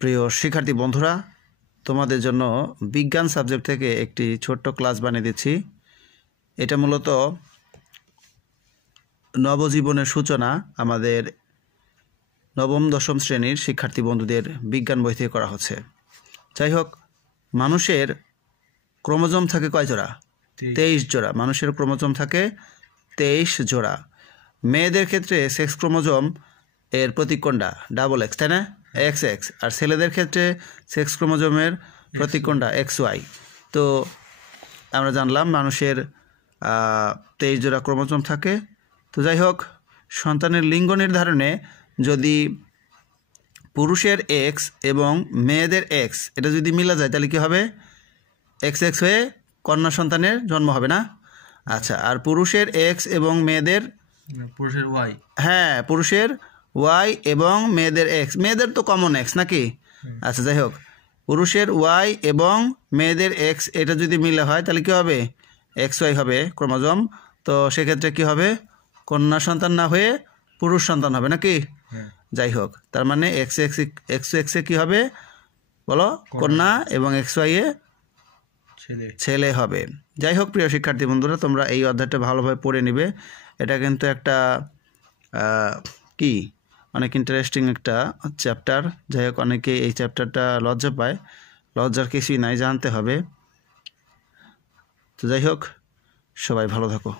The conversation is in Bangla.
প্রিয় শিক্ষার্থী বন্ধুরা, তোমাদের জন্য বিজ্ঞান সাবজেক্ট থেকে একটি ছোট্ট ক্লাস বানিয়ে দিচ্ছি। এটা মূলত নবজীবনের সূচনা আমাদের নবম দশম শ্রেণীর শিক্ষার্থী বন্ধুদের বিজ্ঞান বই থেকে করা হচ্ছে। যাই হোক, মানুষের ক্রোমোজোম থাকে কয় জোড়া? 23 জোড়া। মানুষের ক্রোমোজোম থাকে 23 জোড়া। মেয়েদের ক্ষেত্রে সেক্স ক্রোমোজোম এর প্রতীক কোনটা? ডাবল এক্স, তাই না? X x. আর ছেলেদের ক্ষেত্রে সেক্স ক্রোমোজোমের প্রতীক কোনটা? X Y. তো আমরা জানলাম মানুষের 23 জোড়া ক্রোমোজোম থাকে। তো যাই হোক, সন্তানের লিঙ্গ নির্ধারণে যদি পুরুষের এক্স এবং মেয়েদের এক্স এটা যদি মিলা যায় তাহলে কী হবে? এক্স এক্স হয়ে কন্যা সন্তানের জন্ম হবে না? আচ্ছা, আর পুরুষের এক্স এবং মেয়েদের পুরুষের ওয়াই। হ্যাঁ, পুরুষের ওয়াই এবং মেয়েদের এক্স। মেয়েদের তো কমন এক্স নাকি? আচ্ছা, যাই হোক, পুরুষের ওয়াই এবং মেয়েদের এক্স এটা যদি মিলে হয় তাহলে কী হবে? এক্স ওয়াই হবে ক্রোমোজোম। তো সেক্ষেত্রে কী হবে? কন্যা সন্তান না হয়ে পুরুষ সন্তান হবে নাকি? যাই হোক, তার মানে এক্স এক্স এক্স এক্সে কী হবে বলো? কন্যা, এবং এক্স ওয়াইয়ে ছেলে হবে। যাই হোক প্রিয় শিক্ষার্থী বন্ধুরা, তোমরা এই অধ্যায়টা ভালোভাবে পড়ে নিবে। এটা কিন্তু একটা অনেক ইন্টারেস্টিং একটা চ্যাপ্টার। যাই হোক, অনেকে এই চ্যাপ্টারটা লজ্জা পায়। লজ্জার কিছুই নাই, জানতে হবে। তো যাই হোক, সবাই ভালো থাকো।